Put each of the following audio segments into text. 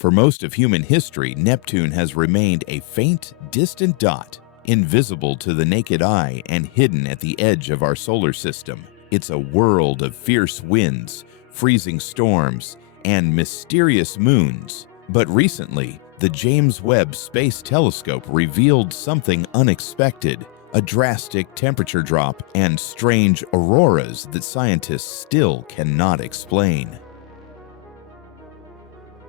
For most of human history, Neptune has remained a faint, distant dot, invisible to the naked eye and hidden at the edge of our solar system. It's a world of fierce winds, freezing storms, and mysterious moons. But recently, the James Webb Space Telescope revealed something unexpected, a drastic temperature drop and strange auroras that scientists still cannot explain.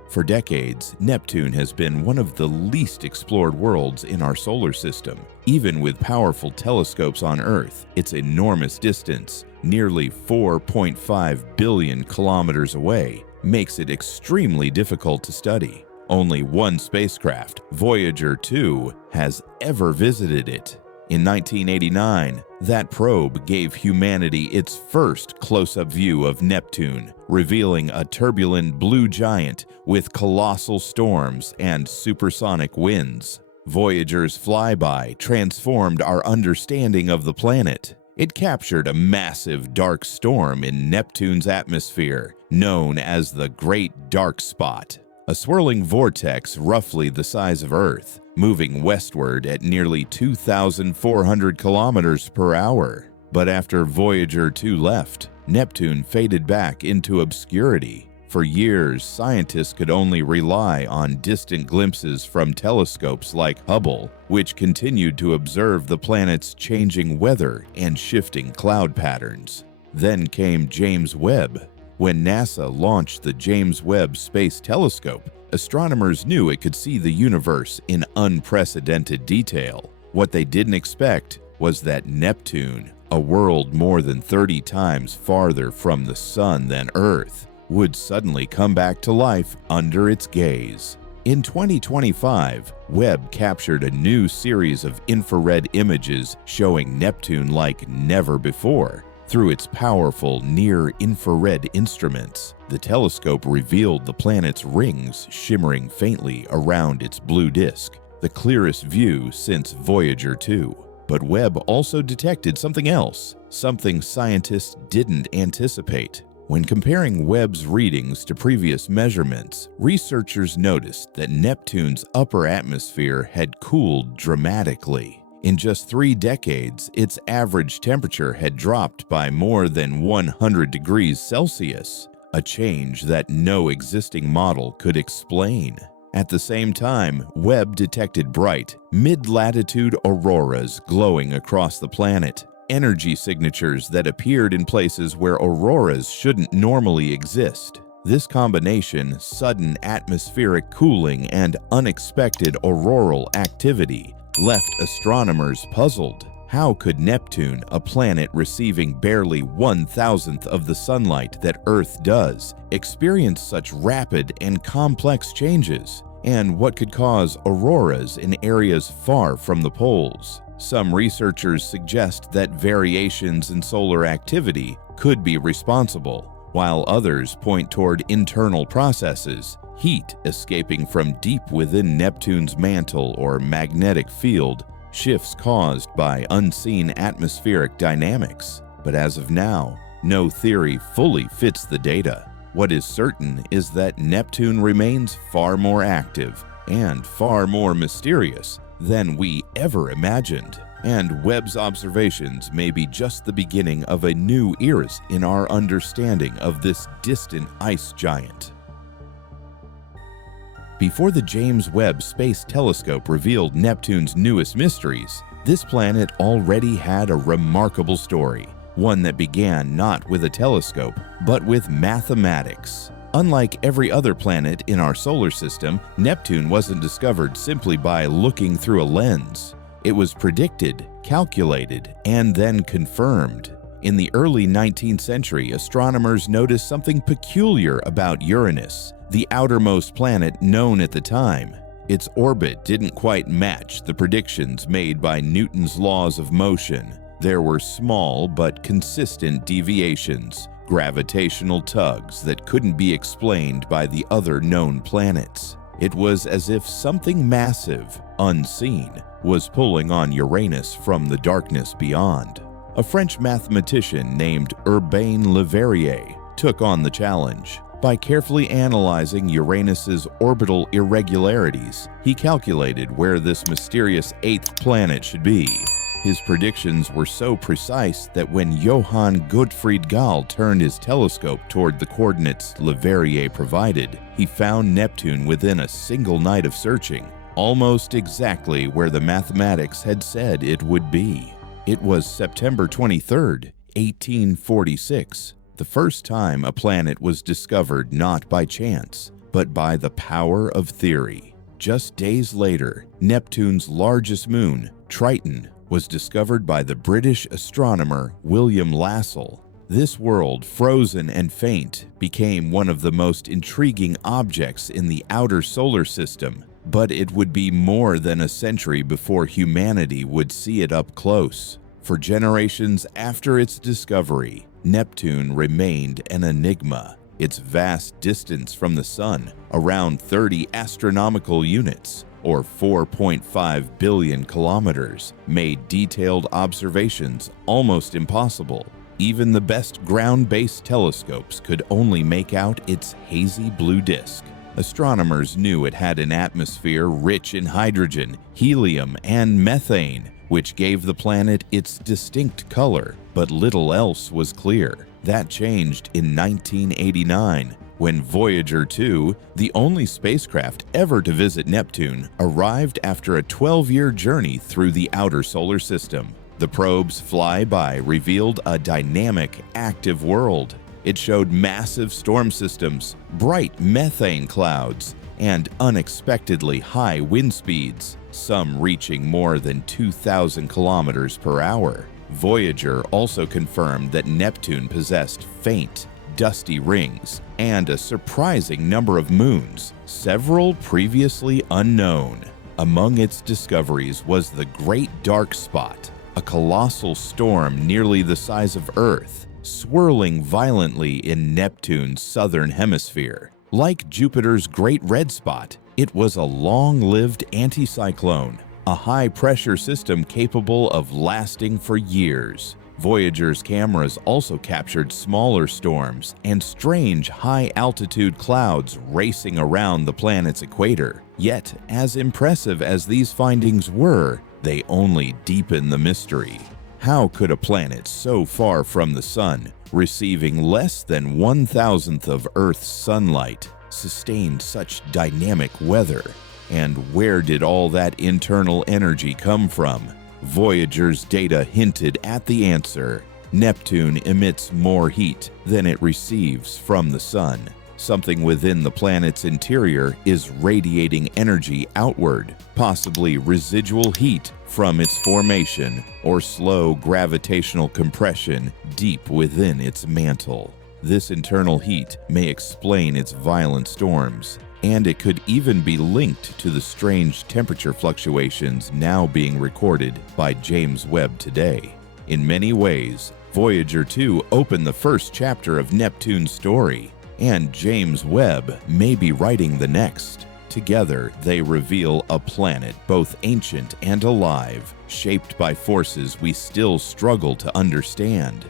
For decades, Neptune has been one of the least explored worlds in our solar system. Even with powerful telescopes on Earth, its enormous distance, nearly 4.5 billion kilometers away, makes it extremely difficult to study. Only one spacecraft, Voyager 2, has ever visited it. In 1989, that probe gave humanity its first close-up view of Neptune, revealing a turbulent blue giant with colossal storms and supersonic winds. Voyager's flyby transformed our understanding of the planet. It captured a massive dark storm in Neptune's atmosphere, known as the Great Dark Spot, a swirling vortex roughly the size of Earth, moving westward at nearly 2,400 kilometers per hour. But after Voyager 2 left, Neptune faded back into obscurity. For years, scientists could only rely on distant glimpses from telescopes like Hubble, which continued to observe the planet's changing weather and shifting cloud patterns. Then came James Webb. When NASA launched the James Webb Space Telescope, astronomers knew it could see the universe in unprecedented detail. What they didn't expect was that Neptune, a world more than 30 times farther from the Sun than Earth, would suddenly come back to life under its gaze. In 2025, Webb captured a new series of infrared images showing Neptune like never before. Through its powerful near-infrared instruments, the telescope revealed the planet's rings shimmering faintly around its blue disk, the clearest view since Voyager 2. But Webb also detected something else, something scientists didn't anticipate. When comparing Webb's readings to previous measurements, researchers noticed that Neptune's upper atmosphere had cooled dramatically. In just 3 decades, its average temperature had dropped by more than 100 degrees Celsius, a change that no existing model could explain. At the same time, Webb detected bright, mid-latitude auroras glowing across the planet, energy signatures that appeared in places where auroras shouldn't normally exist. This combination, sudden atmospheric cooling and unexpected auroral activity, left astronomers puzzled. How could Neptune, a planet receiving barely 1,000th of the sunlight that Earth does, experience such rapid and complex changes? And what could cause auroras in areas far from the poles? Some researchers suggest that variations in solar activity could be responsible, while others point toward internal processes, heat escaping from deep within Neptune's mantle or magnetic field, shifts caused by unseen atmospheric dynamics. But as of now, no theory fully fits the data. What is certain is that Neptune remains far more active and far more mysterious than we ever imagined. And Webb's observations may be just the beginning of a new era in our understanding of this distant ice giant. Before the James Webb Space Telescope revealed Neptune's newest mysteries, this planet already had a remarkable story, one that began not with a telescope, but with mathematics. Unlike every other planet in our solar system, Neptune wasn't discovered simply by looking through a lens. It was predicted, calculated, and then confirmed. In the early 19th century, astronomers noticed something peculiar about Uranus, the outermost planet known at the time. Its orbit didn't quite match the predictions made by Newton's laws of motion. There were small but consistent deviations, gravitational tugs that couldn't be explained by the other known planets. It was as if something massive, unseen, was pulling on Uranus from the darkness beyond. A French mathematician named Urbain Le Verrier took on the challenge. By carefully analyzing Uranus's orbital irregularities, he calculated where this mysterious eighth planet should be. His predictions were so precise that when Johann Gottfried Galle turned his telescope toward the coordinates Leverrier provided, he found Neptune within a single night of searching, almost exactly where the mathematics had said it would be. It was September 23, 1846, the first time a planet was discovered not by chance, but by the power of theory. Just days later, Neptune's largest moon, Triton, was discovered by the British astronomer William Lassell. This world, frozen and faint, became one of the most intriguing objects in the outer solar system, but it would be more than a century before humanity would see it up close. For generations after its discovery, Neptune remained an enigma. Its vast distance from the Sun, around 30 astronomical units, or 4.5 billion kilometers, made detailed observations almost impossible. Even the best ground-based telescopes could only make out its hazy blue disk. Astronomers knew it had an atmosphere rich in hydrogen, helium, and methane, which gave the planet its distinct color, but little else was clear. That changed in 1989, when Voyager 2, the only spacecraft ever to visit Neptune, arrived after a 12-year journey through the outer solar system. The probe's flyby revealed a dynamic, active world. It showed massive storm systems, bright methane clouds, and unexpectedly high wind speeds, some reaching more than 2,000 kilometers per hour. Voyager also confirmed that Neptune possessed faint, dusty rings and a surprising number of moons, several previously unknown. Among its discoveries was the Great Dark Spot, a colossal storm nearly the size of Earth, swirling violently in Neptune's southern hemisphere. Like Jupiter's Great Red Spot, it was a long-lived anticyclone, a high-pressure system capable of lasting for years. Voyager's cameras also captured smaller storms and strange high-altitude clouds racing around the planet's equator. Yet, as impressive as these findings were, they only deepen the mystery. How could a planet so far from the Sun, receiving less than 1,000th of Earth's sunlight, sustain such dynamic weather? And where did all that internal energy come from? Voyager's data hinted at the answer. Neptune emits more heat than it receives from the Sun. Something within the planet's interior is radiating energy outward, possibly residual heat from its formation or slow gravitational compression deep within its mantle. This internal heat may explain its violent storms, and it could even be linked to the strange temperature fluctuations now being recorded by James Webb today. In many ways, Voyager 2 opened the first chapter of Neptune's story, and James Webb may be writing the next. Together, they reveal a planet both ancient and alive, shaped by forces we still struggle to understand.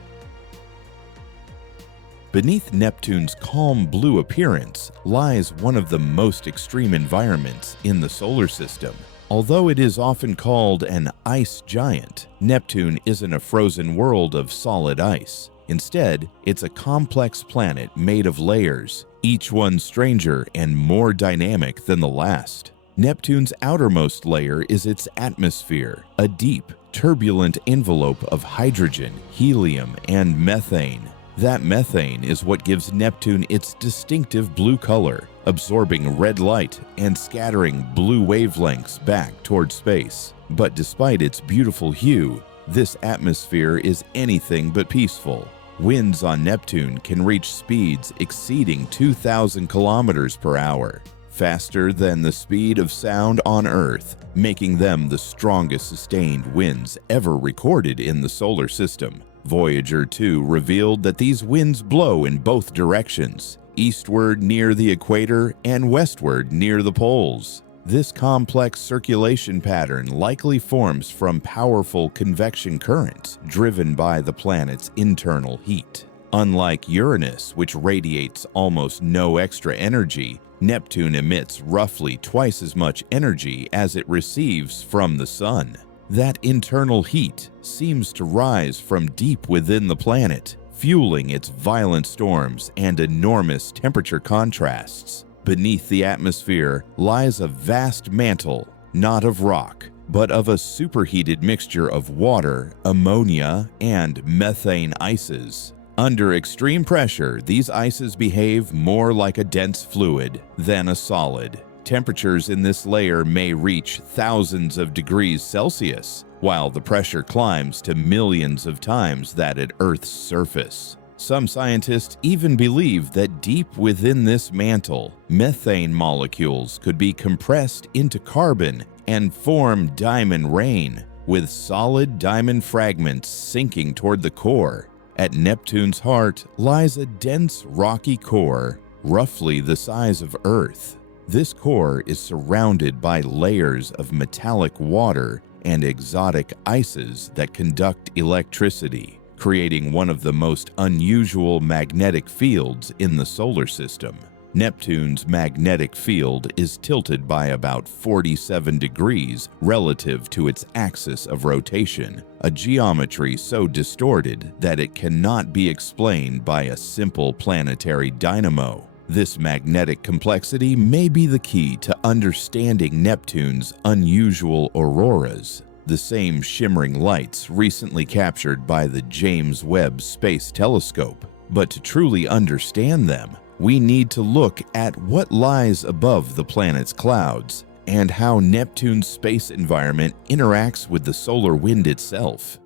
Beneath Neptune's calm blue appearance lies one of the most extreme environments in the solar system. Although it is often called an ice giant, Neptune isn't a frozen world of solid ice. Instead, it's a complex planet made of layers, each one stranger and more dynamic than the last. Neptune's outermost layer is its atmosphere, a deep, turbulent envelope of hydrogen, helium, and methane. That methane is what gives Neptune its distinctive blue color, absorbing red light and scattering blue wavelengths back toward space. But despite its beautiful hue, this atmosphere is anything but peaceful. Winds on Neptune can reach speeds exceeding 2,000 kilometers per hour, faster than the speed of sound on Earth, making them the strongest sustained winds ever recorded in the solar system. Voyager 2 revealed that these winds blow in both directions, eastward near the equator and westward near the poles. This complex circulation pattern likely forms from powerful convection currents driven by the planet's internal heat. Unlike Uranus, which radiates almost no extra energy, Neptune emits roughly twice as much energy as it receives from the Sun. That internal heat seems to rise from deep within the planet, fueling its violent storms and enormous temperature contrasts. Beneath the atmosphere lies a vast mantle, not of rock, but of a superheated mixture of water, ammonia, and methane ices. Under extreme pressure, these ices behave more like a dense fluid than a solid. Temperatures in this layer may reach thousands of degrees Celsius, while the pressure climbs to millions of times that at Earth's surface. Some scientists even believe that deep within this mantle, methane molecules could be compressed into carbon and form diamond rain, with solid diamond fragments sinking toward the core. At Neptune's heart lies a dense rocky core, roughly the size of Earth. This core is surrounded by layers of metallic water and exotic ices that conduct electricity, creating one of the most unusual magnetic fields in the solar system. Neptune's magnetic field is tilted by about 47 degrees relative to its axis of rotation, a geometry so distorted that it cannot be explained by a simple planetary dynamo. This magnetic complexity may be the key to understanding Neptune's unusual auroras, the same shimmering lights recently captured by the James Webb Space Telescope. But to truly understand them, we need to look at what lies above the planet's clouds and how Neptune's space environment interacts with the solar wind itself.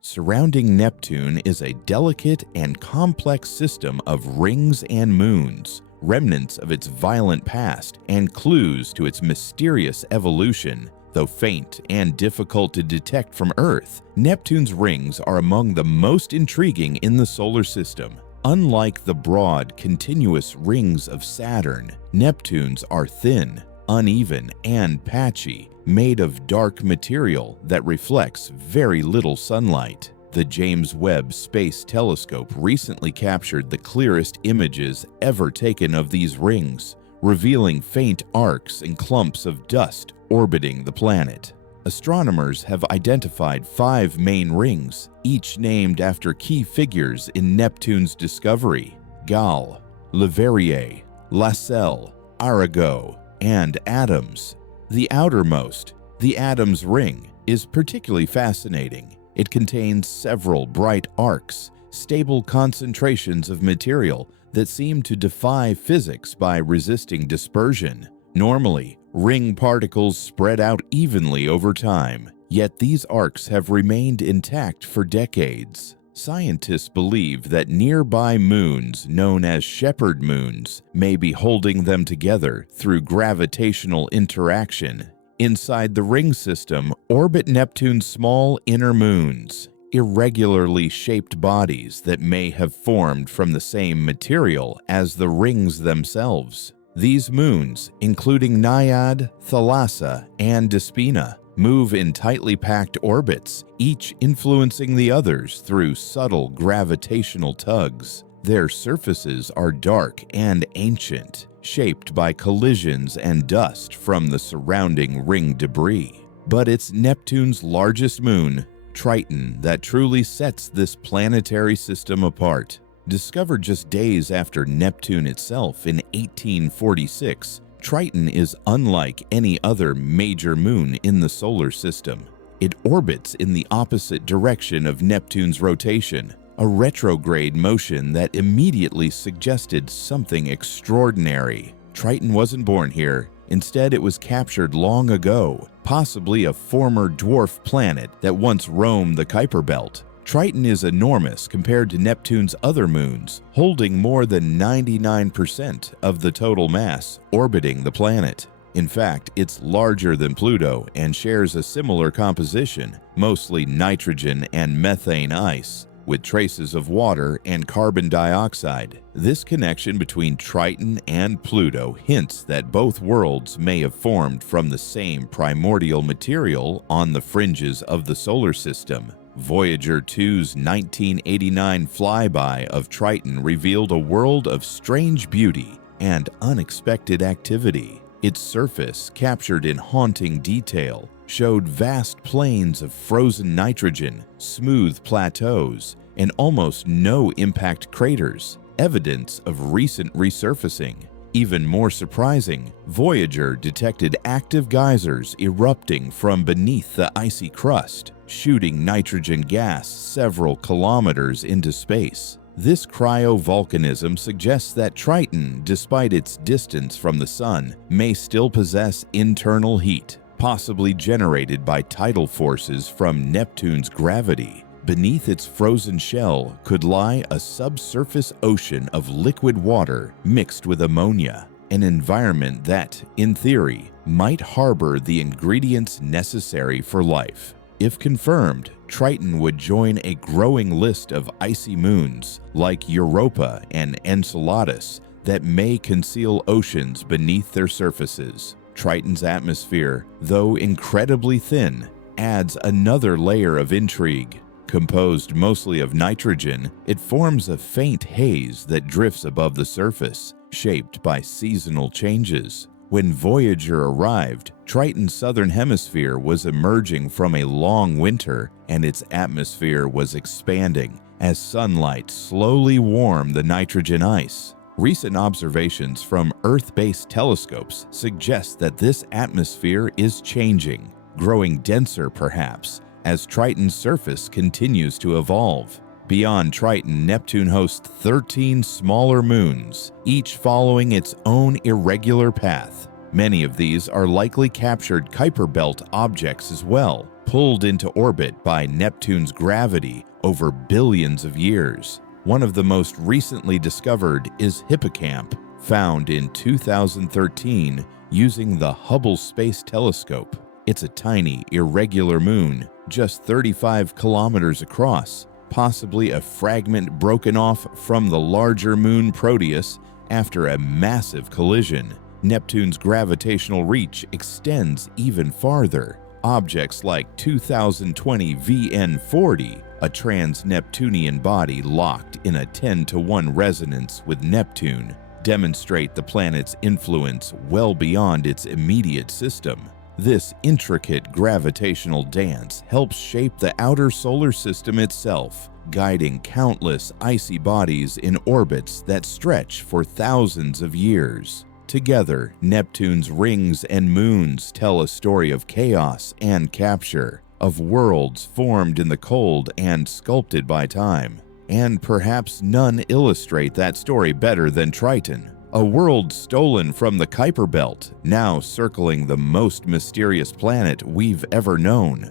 Surrounding Neptune is a delicate and complex system of rings and moons, remnants of its violent past and clues to its mysterious evolution. Though faint and difficult to detect from Earth, Neptune's rings are among the most intriguing in the solar system. Unlike the broad, continuous rings of Saturn, Neptune's are thin, uneven, and patchy, made of dark material that reflects very little sunlight. The James Webb Space Telescope recently captured the clearest images ever taken of these rings, revealing faint arcs and clumps of dust orbiting the planet. Astronomers have identified 5 main rings, each named after key figures in Neptune's discovery: Gall, Leverrier, Lassell, Arago, and Adams. The outermost, the Adams ring, is particularly fascinating. It contains several bright arcs, stable concentrations of material that seem to defy physics by resisting dispersion. Normally, ring particles spread out evenly over time, yet these arcs have remained intact for decades. Scientists believe that nearby moons, known as shepherd moons, may be holding them together through gravitational interaction. Inside the ring system orbit Neptune's small inner moons, irregularly shaped bodies that may have formed from the same material as the rings themselves. These moons, including Naiad, Thalassa, and Despina, move in tightly packed orbits, each influencing the others through subtle gravitational tugs. Their surfaces are dark and ancient, shaped by collisions and dust from the surrounding ring debris. But it's Neptune's largest moon, Triton, that truly sets this planetary system apart. Discovered just days after Neptune itself in 1846, Triton is unlike any other major moon in the solar system. It orbits in the opposite direction of Neptune's rotation, a retrograde motion that immediately suggested something extraordinary. Triton wasn't born here. Instead, it was captured long ago, possibly a former dwarf planet that once roamed the Kuiper Belt. Triton is enormous compared to Neptune's other moons, holding more than 99% of the total mass orbiting the planet. In fact, it's larger than Pluto and shares a similar composition, mostly nitrogen and methane ice, with traces of water and carbon dioxide. This connection between Triton and Pluto hints that both worlds may have formed from the same primordial material on the fringes of the solar system. Voyager 2's 1989 flyby of Triton revealed a world of strange beauty and unexpected activity. Its surface, captured in haunting detail, showed vast plains of frozen nitrogen, smooth plateaus, and almost no impact craters, evidence of recent resurfacing. Even more surprising, Voyager detected active geysers erupting from beneath the icy crust, shooting nitrogen gas several kilometers into space. This cryovolcanism suggests that Triton, despite its distance from the Sun, may still possess internal heat, possibly generated by tidal forces from Neptune's gravity. Beneath its frozen shell could lie a subsurface ocean of liquid water mixed with ammonia, an environment that, in theory, might harbor the ingredients necessary for life. If confirmed, Triton would join a growing list of icy moons like Europa and Enceladus that may conceal oceans beneath their surfaces. Triton's atmosphere, though incredibly thin, adds another layer of intrigue. Composed mostly of nitrogen, it forms a faint haze that drifts above the surface, shaped by seasonal changes. When Voyager arrived, Triton's southern hemisphere was emerging from a long winter, and its atmosphere was expanding as sunlight slowly warmed the nitrogen ice. Recent observations from Earth-based telescopes suggest that this atmosphere is changing, growing denser perhaps, as Triton's surface continues to evolve. Beyond Triton, Neptune hosts 13 smaller moons, each following its own irregular path. Many of these are likely captured Kuiper Belt objects as well, pulled into orbit by Neptune's gravity over billions of years. One of the most recently discovered is Hippocamp, found in 2013 using the Hubble Space Telescope. It's a tiny, irregular moon, just 35 kilometers across, possibly a fragment broken off from the larger moon Proteus after a massive collision. Neptune's gravitational reach extends even farther. Objects like 2020 VN40, a trans-Neptunian body locked in a 10-to-1 resonance with Neptune, demonstrate the planet's influence well beyond its immediate system. This intricate gravitational dance helps shape the outer solar system itself, guiding countless icy bodies in orbits that stretch for thousands of years. Together, Neptune's rings and moons tell a story of chaos and capture, of worlds formed in the cold and sculpted by time. And perhaps none illustrate that story better than Triton, a world stolen from the Kuiper Belt, now circling the most mysterious planet we've ever known.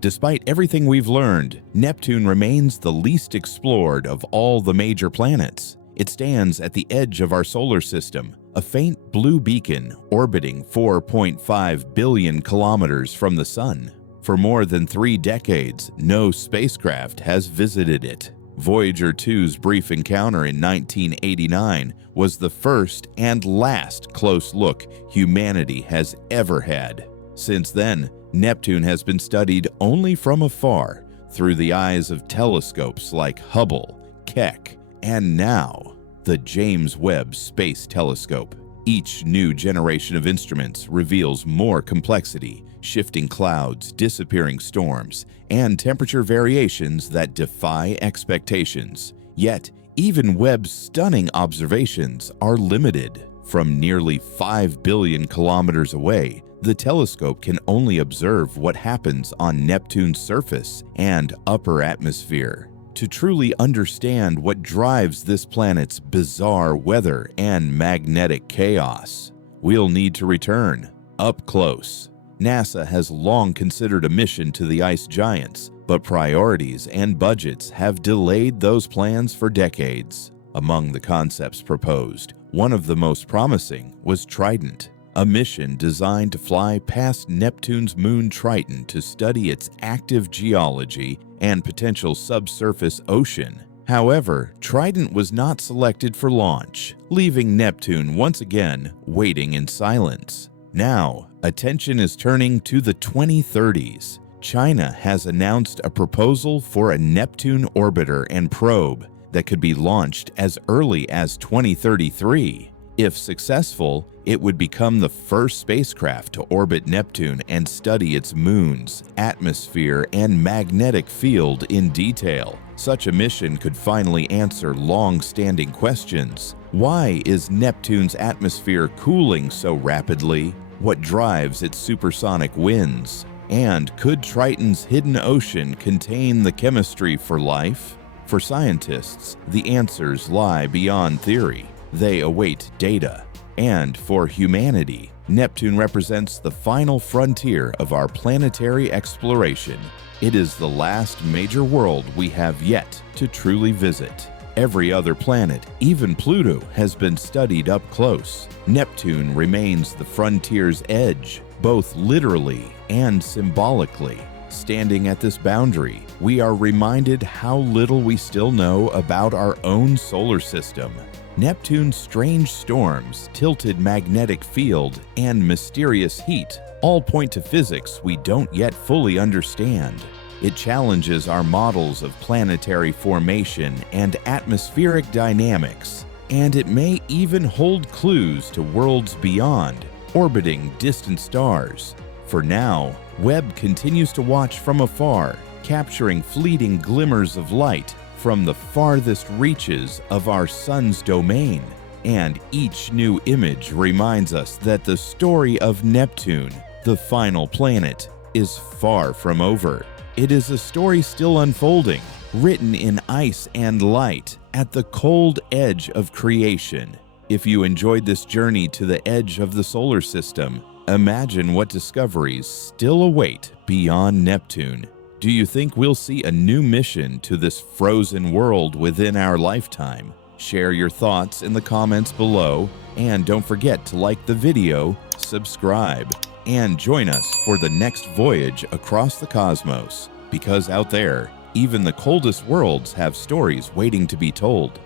Despite everything we've learned, Neptune remains the least explored of all the major planets. It stands at the edge of our solar system, a faint blue beacon orbiting 4.5 billion kilometers from the Sun. For more than 3 decades, no spacecraft has visited it. Voyager 2's brief encounter in 1989 was the first and last close look humanity has ever had. Since then, Neptune has been studied only from afar through the eyes of telescopes like Hubble, Keck, and now the James Webb Space Telescope. Each new generation of instruments reveals more complexity, shifting clouds, disappearing storms, and temperature variations that defy expectations. Yet, even Webb's stunning observations are limited. From nearly 5 billion kilometers away, the telescope can only observe what happens on Neptune's surface and upper atmosphere. To truly understand what drives this planet's bizarre weather and magnetic chaos, we'll need to return up close. NASA has long considered a mission to the ice giants, but priorities and budgets have delayed those plans for decades. Among the concepts proposed, one of the most promising was Triton, a mission designed to fly past Neptune's moon Triton to study its active geology and potential subsurface ocean. However, Triton was not selected for launch, leaving Neptune once again waiting in silence. Now, attention is turning to the 2030s. China has announced a proposal for a Neptune orbiter and probe that could be launched as early as 2033. If successful, it would become the first spacecraft to orbit Neptune and study its moons, atmosphere, and magnetic field in detail. Such a mission could finally answer long-standing questions. Why is Neptune's atmosphere cooling so rapidly? What drives its supersonic winds? And could Triton's hidden ocean contain the chemistry for life? For scientists, the answers lie beyond theory. They await data. And for humanity, Neptune represents the final frontier of our planetary exploration. It is the last major world we have yet to truly visit. Every other planet, even Pluto, has been studied up close. Neptune remains the frontier's edge, both literally and symbolically. Standing at this boundary, we are reminded how little we still know about our own solar system. Neptune's strange storms, tilted magnetic field, and mysterious heat all point to physics we don't yet fully understand. It challenges our models of planetary formation and atmospheric dynamics, and it may even hold clues to worlds beyond, orbiting distant stars. For now, Webb continues to watch from afar, capturing fleeting glimmers of light from the farthest reaches of our sun's domain. And each new image reminds us that the story of Neptune, the final planet, is far from over. It is a story still unfolding, written in ice and light at the cold edge of creation. If you enjoyed this journey to the edge of the solar system, imagine what discoveries still await beyond Neptune. Do you think we'll see a new mission to this frozen world within our lifetime? Share your thoughts in the comments below, and don't forget to like the video, subscribe, and join us for the next voyage across the cosmos, because out there, even the coldest worlds have stories waiting to be told.